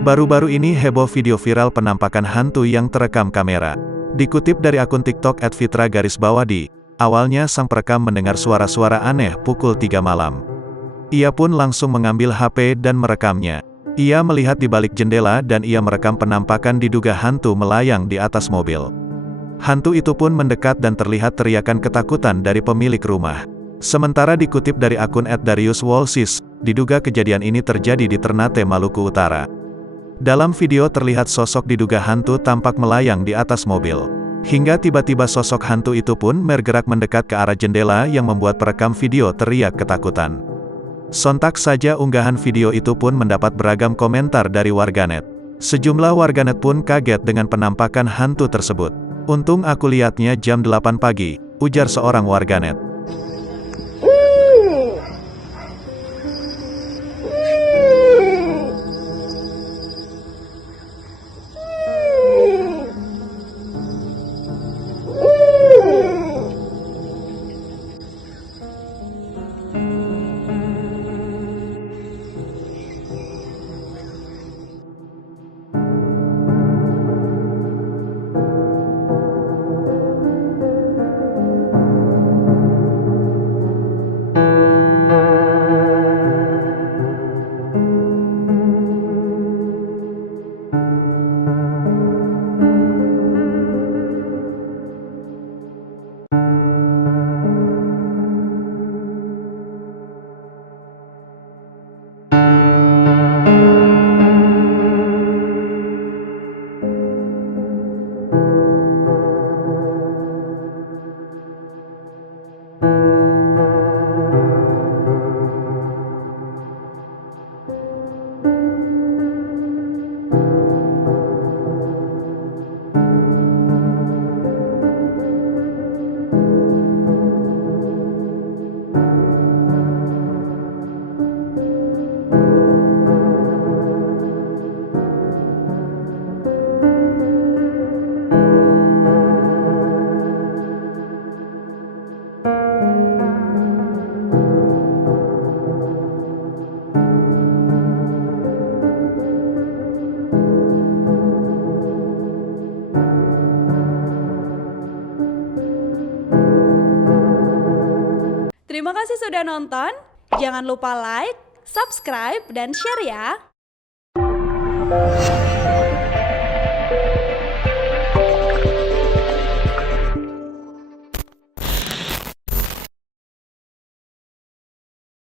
Baru-baru ini heboh video viral penampakan hantu yang terekam kamera. Dikutip dari akun TikTok @fitra_di, awalnya sang perekam mendengar suara-suara aneh pukul 3 malam. Ia pun langsung mengambil HP dan merekamnya. Ia melihat di balik jendela dan ia merekam penampakan diduga hantu melayang di atas mobil. Hantu itu pun mendekat dan terlihat teriakan ketakutan dari pemilik rumah. Sementara dikutip dari akun @dariuswolsis, diduga kejadian ini terjadi di Ternate, Maluku Utara. Dalam video terlihat sosok diduga hantu tampak melayang di atas mobil. Hingga tiba-tiba sosok hantu itu pun bergerak mendekat ke arah jendela yang membuat perekam video teriak ketakutan. Sontak saja unggahan video itu pun mendapat beragam komentar dari warganet. Sejumlah warganet pun kaget dengan penampakan hantu tersebut. "Untung aku lihatnya jam 8 pagi, ujar seorang warganet. Terima kasih sudah nonton. Jangan lupa like, subscribe, dan share ya.